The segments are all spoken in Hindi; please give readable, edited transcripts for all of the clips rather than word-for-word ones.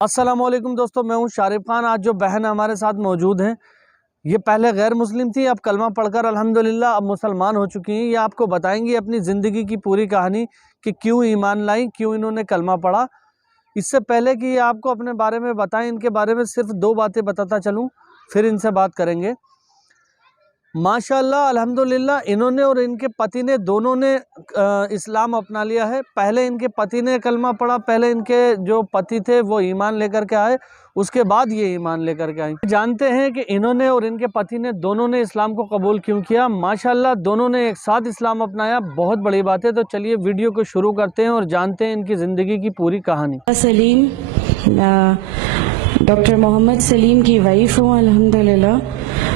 अस्सलाम वालेकुम दोस्तों, मैं हूं शारिफ खान। आज जो बहन हमारे साथ मौजूद हैं, ये पहले गैर मुस्लिम थी, अब कलमा पढ़कर अल्हम्दुलिल्लाह अब मुसलमान हो चुकी हैं। ये आपको बताएंगी अपनी ज़िंदगी की पूरी कहानी कि क्यों ईमान लाई, क्यों इन्होंने कलमा पढ़ा। इससे पहले कि ये आपको अपने बारे में बताएं, इनके बारे में सिर्फ दो बातें बताता चलूँ, फिर इनसे बात करेंगे। माशाअल्लाह अल्हम्दुलिल्लाह इन्होंने और इनके पति ने दोनों ने इस्लाम अपना लिया है। पहले इनके पति ने कलमा पढ़ा, पहले इनके जो पति थे वो ईमान लेकर के आए, उसके बाद ये ईमान लेकर के आए। जानते हैं कि इन्होंने और इनके पति ने दोनों ने इस्लाम को कबूल क्यों किया। माशाअल्लाह दोनों ने एक साथ इस्लाम अपनाया, बहुत बड़ी बात है। तो चलिए वीडियो को शुरू करते हैं और जानते हैं इनकी ज़िंदगी की पूरी कहानी। सलीम, डॉक्टर मोहम्मद सलीम की वाइफ हूँ अल्हम्दुलिल्लाह।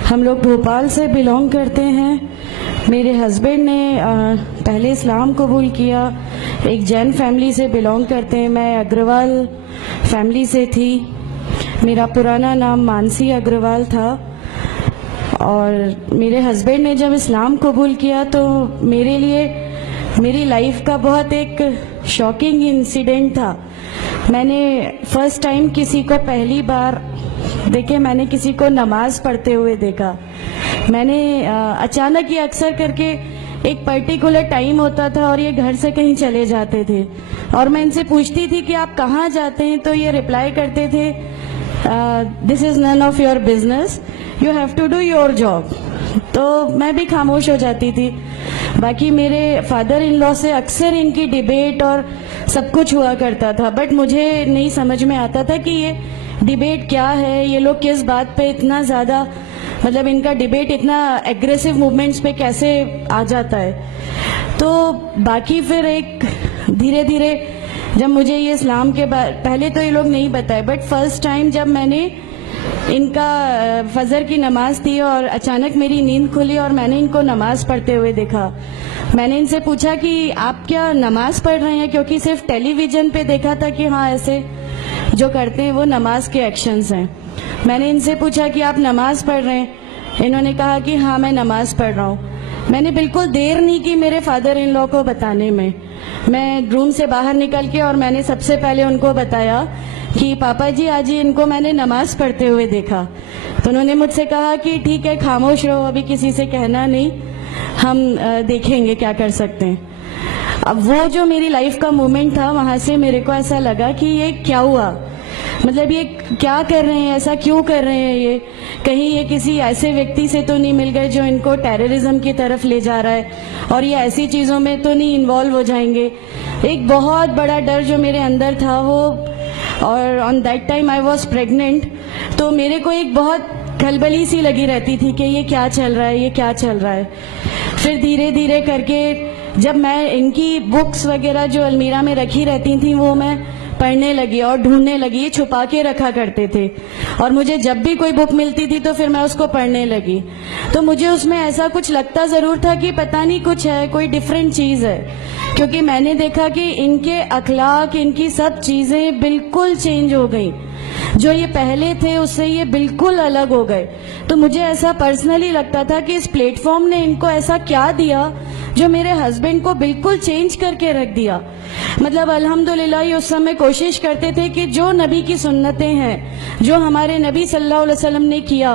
हम लोग भोपाल से बिलोंग करते हैं। मेरे हस्बैंड ने पहले इस्लाम कबूल किया, एक जैन फैमिली से बिलोंग करते हैं। मैं अग्रवाल फैमिली से थी। मेरा पुराना नाम मानसी अग्रवाल था। और मेरे हस्बैंड ने जब इस्लाम कबूल किया तो मेरे लिए मेरी लाइफ का बहुत एक शॉकिंग इंसिडेंट था। मैंने फर्स्ट टाइम किसी को पहली बार देखे, मैंने किसी को नमाज पढ़ते हुए देखा। मैंने अचानक ये अक्सर करके एक पर्टिकुलर टाइम होता था और ये घर से कहीं चले जाते थे और मैं इनसे पूछती थी कि आप कहाँ जाते हैं, तो ये रिप्लाई करते थे, this is none of your business, you have to do your job. तो मैं भी खामोश हो जाती थी। बाकी मेरे फादर इन लॉ से अक्सर इनकी डिबेट और सब कुछ हुआ करता था, बट मुझे नहीं समझ में आता था कि ये डिबेट क्या है, ये लोग किस बात पे इतना ज़्यादा, मतलब इनका डिबेट इतना एग्रेसिव मूवमेंट्स पे कैसे आ जाता है। तो बाकी फिर एक धीरे धीरे जब मुझे ये इस्लाम के पहले तो ये लोग नहीं बताए, बट फर्स्ट टाइम जब मैंने इनका फजर की नमाज थी और अचानक मेरी नींद खुली और मैंने इनको नमाज पढ़ते हुए देखा। मैंने इनसे पूछा कि आप क्या नमाज पढ़ रहे हैं, क्योंकि सिर्फ टेलीविजन पे देखा था कि हाँ ऐसे जो करते हैं वो नमाज के एक्शंस हैं। मैंने इनसे पूछा कि आप नमाज पढ़ रहे हैं, इन्होंने कहा कि हाँ मैं नमाज पढ़ रहा हूँ। मैंने बिल्कुल देर नहीं की मेरे फादर इन लॉ को बताने में। मैं रूम से बाहर निकल के और मैंने सबसे पहले उनको बताया कि पापा जी आज ही इनको मैंने नमाज पढ़ते हुए देखा। तो उन्होंने मुझसे कहा कि ठीक है, खामोश रहो, अभी किसी से कहना नहीं, हम देखेंगे क्या कर सकते हैं। अब वो जो मेरी लाइफ का मोमेंट था, वहां से मेरे को ऐसा लगा कि ये क्या हुआ, मतलब ये क्या कर रहे हैं, ऐसा क्यों कर रहे हैं, ये कहीं ये किसी ऐसे व्यक्ति से तो नहीं मिल गए जो इनको टेररिज्म की तरफ ले जा रहा है और ये ऐसी चीज़ों में तो नहीं इन्वॉल्व हो जाएंगे। एक बहुत बड़ा डर जो मेरे अंदर था वो, और on that time I was pregnant, तो मेरे को एक बहुत खलबली सी लगी रहती थी कि ये क्या चल रहा है, ये क्या चल रहा है। फिर धीरे धीरे करके जब मैं इनकी बुक्स वगैरह जो अलमीरा में रखी रहती थी वो मैं पढ़ने लगी और ढूंढने लगी। ये छुपा के रखा करते थे और मुझे जब भी कोई बुक मिलती थी तो फिर मैं उसको पढ़ने लगी। तो मुझे उसमें ऐसा कुछ लगता ज़रूर था कि पता नहीं कुछ है, कोई डिफरेंट चीज़ है, क्योंकि मैंने देखा कि इनके अखलाक, इनकी सब चीज़ें बिल्कुल चेंज हो गई। जो ये पहले थे उससे ये बिल्कुल अलग हो गए। तो मुझे ऐसा पर्सनली लगता था कि इस प्लेटफॉर्म ने इनको ऐसा क्या दिया जो मेरे हस्बैंड को बिल्कुल चेंज करके रख दिया। मतलब अल्हम्दुलिल्लाह ये उस समय कोशिश करते थे कि जो नबी की सुन्नतें हैं, जो हमारे नबी सल्लल्लाहु अलैहि वसल्लम ने किया,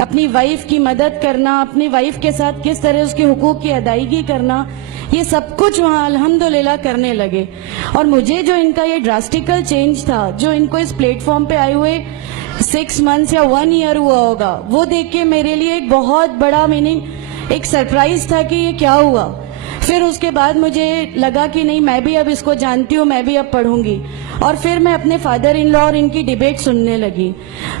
अपनी वाइफ की मदद करना, अपनी वाइफ के साथ किस तरह उसके हुकूक की अदायगी करना, ये सब कुछ वहाँ अल्हम्दुलिल्लाह करने लगे। और मुझे जो इनका ये ड्रास्टिकल चेंज था, जो इनको इस प्लेटफॉर्म पे आए हुए 6 मंथ्स या 1 ईयर हुआ होगा, वो देख के मेरे लिए एक बहुत बड़ा मीनिंग, एक सरप्राइज था कि ये क्या हुआ। फिर उसके बाद मुझे लगा कि नहीं, मैं भी अब इसको जानती हूँ, मैं भी अब पढ़ूंगी। और फिर मैं अपने फादर इन लॉ और इनकी डिबेट सुनने लगी।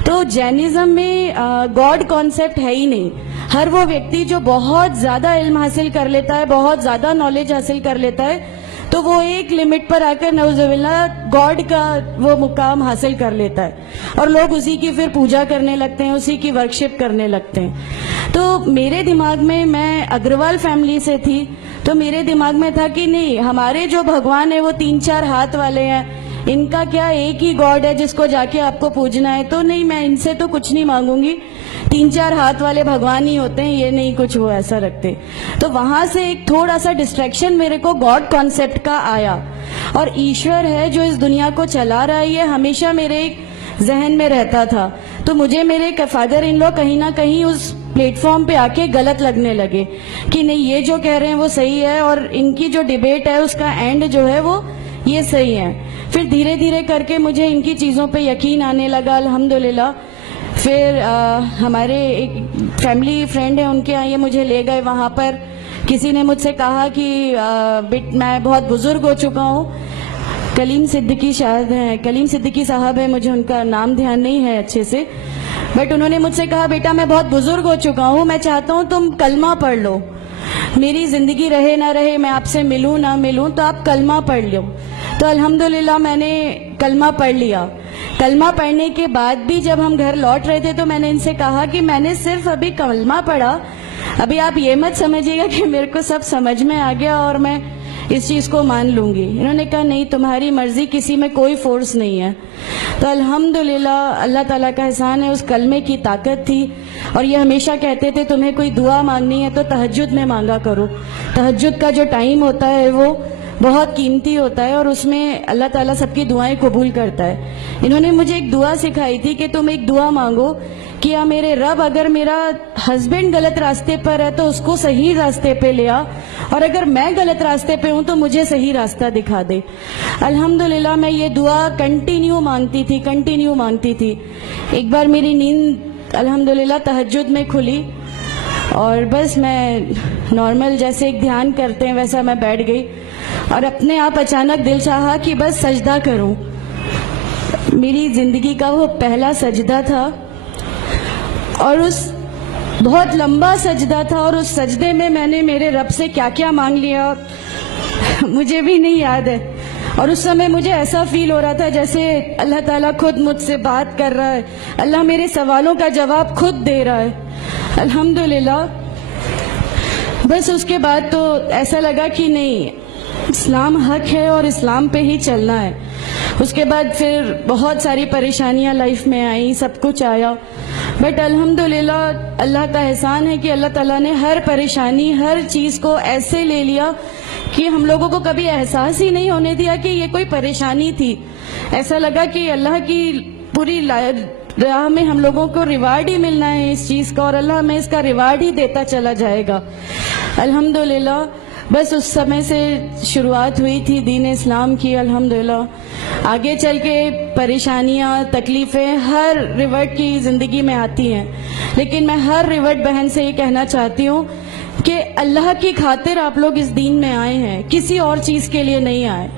तो जैनिज्म में गॉड कॉन्सेप्ट है ही नहीं। हर वो व्यक्ति जो बहुत ज़्यादा इल्म हासिल कर लेता है, बहुत ज़्यादा नॉलेज हासिल कर लेता है, तो वो एक लिमिट पर आकर नौजुबिल्लाह गॉड का वो मुकाम हासिल कर लेता है और लोग उसी की फिर पूजा करने लगते हैं, उसी की वर्शिप करने लगते हैं। तो मेरे दिमाग में, मैं अग्रवाल फैमिली से थी, तो मेरे दिमाग में था कि नहीं, हमारे जो भगवान है वो 3-4 हाथ वाले हैं, इनका क्या एक ही गॉड है जिसको जाके आपको पूजना है। तो नहीं, मैं इनसे तो कुछ नहीं मांगूंगी, 3-4 हाथ वाले भगवान ही होते हैं, ये नहीं कुछ वो ऐसा रखते। तो वहां से एक थोड़ा सा डिस्ट्रैक्शन मेरे को गॉड कॉन्सेप्ट का आया। और ईश्वर है जो इस दुनिया को चला रहा है, ये हमेशा मेरे एक जहन में रहता था। तो मुझे मेरे फादर इन लॉ कहीं ना कहीं उस प्लेटफॉर्म पे आके गलत लगने लगे कि नहीं, ये जो कह रहे हैं वो सही है और इनकी जो डिबेट है उसका एंड जो है वो ये सही है। फिर धीरे धीरे करके मुझे इनकी चीज़ों पे यकीन आने लगा, अल्हम्दुलिल्लाह। फिर हमारे एक फैमिली फ्रेंड है, उनके यहाँ ये मुझे ले गए। वहाँ पर किसी ने मुझसे कहा कि मैं बहुत बुजुर्ग हो चुका हूँ, कलीम सिद्दीकी शायद हैं, कलीम सिद्दीकी साहब है, मुझे उनका नाम ध्यान नहीं है अच्छे से, बट उन्होंने मुझसे कहा बेटा मैं बहुत बुजुर्ग हो चुका हूँ, मैं चाहता हूँ तुम कलमा पढ़ लो, मेरी जिंदगी रहे ना रहे, मैं आपसे मिलूं ना मिलूं, तो आप कलमा पढ़ लो। तो अल्हम्दुलिल्लाह मैंने कलमा पढ़ लिया। कलमा पढ़ने के बाद भी जब हम घर लौट रहे थे तो मैंने इनसे कहा कि मैंने सिर्फ अभी कलमा पढ़ा, अभी आप ये मत समझिएगा कि मेरे को सब समझ में आ गया और मैं इस चीज को मान लूंगी। इन्होंने कहा नहीं, तुम्हारी मर्जी, किसी में कोई फोर्स नहीं है। तो अल्हम्दुलिल्लाह अल्लाह ताला का एहसान है, उस कलमे की ताकत थी। और ये हमेशा कहते थे तुम्हें कोई दुआ मांगनी है तो तहज्जुद में मांगा करो, तहज्जुद का जो टाइम होता है वो बहुत कीमती होता है और उसमें अल्लाह ताला सबकी दुआएं कबूल करता है। इन्होंने मुझे एक दुआ सिखाई थी कि तुम एक दुआ मांगो कि या मेरे रब, अगर मेरा हस्बैंड गलत रास्ते पर है तो उसको सही रास्ते पे ले आ, और अगर मैं गलत रास्ते पे हूं तो मुझे सही रास्ता दिखा दे। अल्हम्दुलिल्लाह मैं ये दुआ कंटिन्यू मांगती थी। एक बार मेरी नींद अल्हम्दुलिल्लाह तहज्जुद में खुली और बस मैं नॉर्मल जैसे एक ध्यान करते हैं वैसा मैं बैठ गई और अपने आप अचानक दिल चाहा कि बस सजदा करूं। मेरी जिंदगी का वो पहला सजदा था और उस बहुत लंबा सजदा था और उस सजदे में मैंने मेरे रब से क्या क्या मांग लिया मुझे भी नहीं याद है। और उस समय मुझे ऐसा फील हो रहा था जैसे अल्लाह ताला खुद मुझसे बात कर रहा है, अल्लाह मेरे सवालों का जवाब खुद दे रहा है। अल्हम्दुलिल्लाह। बस उसके बाद तो ऐसा लगा कि नहीं, इस्लाम हक है और इस्लाम पे ही चलना है। उसके बाद फिर बहुत सारी परेशानियां लाइफ में आई, सब कुछ आया, बट अल्हम्दुलिल्लाह अल्लाह का एहसान है कि अल्लाह ताला ने हर परेशानी, हर चीज को ऐसे ले लिया कि हम लोगों को कभी एहसास ही नहीं होने दिया कि ये कोई परेशानी थी। ऐसा लगा कि अल्लाह की पूरी राह में हम लोगों को रिवार्ड ही मिलना है इस चीज का और अल्लाह हमें इसका रिवार्ड ही देता चला जाएगा। अल्हम्दुलिल्लाह। बस उस समय से शुरुआत हुई थी दीन इस्लाम की। अल्हम्दुलिल्लाह आगे चल के परेशानियां, तकलीफें हर रिवर्ट की जिंदगी में आती हैं, लेकिन मैं हर रिवर्ट बहन से ये कहना चाहती हूँ कि अल्लाह की खातिर आप लोग इस दीन में आए हैं, किसी और चीज के लिए नहीं आए।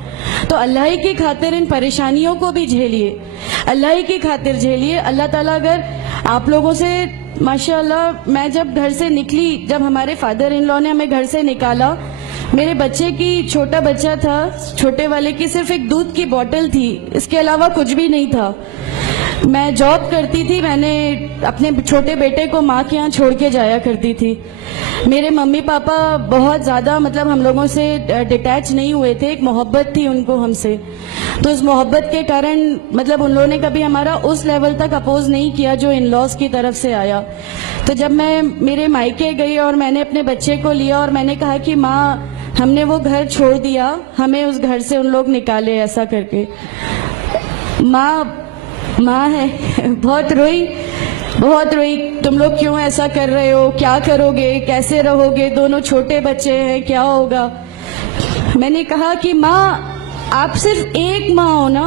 तो अल्लाह ही की खातिर इन परेशानियों को भी झेलिए, अल्लाह ही की खातिर झेलिए। अल्लाह ताला अगर आप लोगों से, माशाअल्लाह, मैं जब घर से निकली, जब हमारे फादर इन लॉ ने हमें घर से निकाला, मेरे बच्चे की, छोटा बच्चा था, छोटे वाले की सिर्फ एक दूध की बोतल थी, इसके अलावा कुछ भी नहीं था। मैं जॉब करती थी, मैंने अपने छोटे बेटे को माँ के यहाँ छोड़ के जाया करती थी। मेरे मम्मी पापा बहुत ज़्यादा मतलब हम लोगों से डिटैच नहीं हुए थे, एक मोहब्बत थी उनको हमसे, तो उस मोहब्बत के कारण मतलब उन लोगों ने कभी हमारा उस लेवल तक अपोज नहीं किया जो इन लॉज की तरफ से आया। तो जब मैं मेरे मायके गई और मैंने अपने बच्चे को लिया और मैंने कहा कि माँ हमने वो घर छोड़ दिया, हमें उस घर से उन लोग निकाले, ऐसा करके माँ है बहुत रोई, तुम लोग क्यों ऐसा कर रहे हो, क्या करोगे, कैसे रहोगे, दोनों छोटे बच्चे हैं, क्या होगा। मैंने कहा कि माँ आप सिर्फ एक माँ हो ना,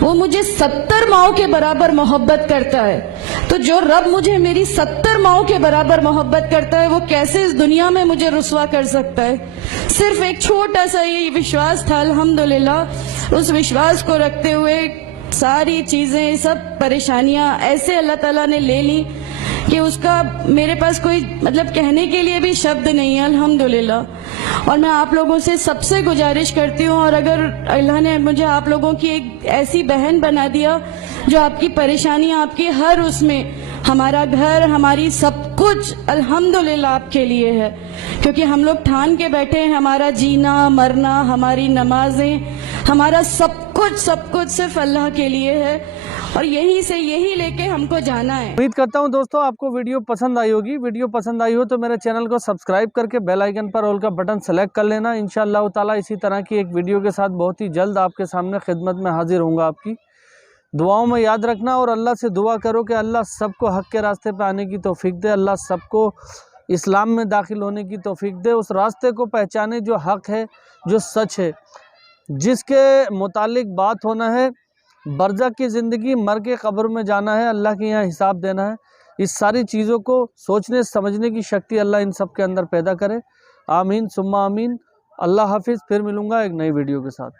वो मुझे 70 माँओं के बराबर मोहब्बत करता है, तो जो रब मुझे मेरी 70 माँओं के बराबर मोहब्बत करता है वो कैसे इस दुनिया में मुझे रुस्वा कर सकता है। सिर्फ एक छोटा सा ये विश्वास था। अल्हम्दुलिल्लाह उस विश्वास को रखते हुए सारी चीजें, सब परेशानियां ऐसे अल्लाह ताला ने ले ली कि उसका मेरे पास कोई मतलब कहने के लिए भी शब्द नहीं है। अल्हम्दुलिल्लाह। और मैं आप लोगों से सबसे गुजारिश करती हूँ, और अगर अल्लाह ने मुझे आप लोगों की एक ऐसी बहन बना दिया जो आपकी परेशानियां, आपकी हर उसमें, हमारा घर, हमारी सब कुछ अल्हम्दुलिल्लाह आपके लिए है, क्योंकि हम लोग ठान के बैठे हैं हमारा जीना मरना, हमारी नमाजें, हमारा सब कुछ सिर्फ अल्लाह के लिए है और यही से यही लेके हमको जाना है। उम्मीद करता हूं दोस्तों आपको वीडियो पसंद आई होगी। वीडियो पसंद आई हो तो मेरे चैनल को सब्सक्राइब करके बेल आइकन पर ऑल का बटन सेलेक्ट कर लेना। इंशाअल्लाह ताला इसी तरह की एक वीडियो के साथ बहुत ही जल्द आपके सामने खिदमत में हाजिर होऊंगा आपकी। दुआओं में याद रखना और अल्लाह से दुआ करो कि अल्लाह सबको हक़ के रास्ते पे आने की तौफीक दे, अल्लाह सबको इस्लाम में दाखिल होने की तौफीक दे, उस रास्ते को पहचाने जो हक़ है, जो सच है, जिसके मुतालिक बात होना है। बरज़ख की ज़िंदगी, मर के क़ब्र में जाना है, अल्लाह के यहाँ हिसाब देना है। इस सारी चीज़ों को सोचने समझने की शक्ति अल्लाह इन सब के अंदर पैदा करे। आमीन सुम्मा आमीन। अल्लाह हाफिज़। फिर मिलूँगा एक नई वीडियो के साथ।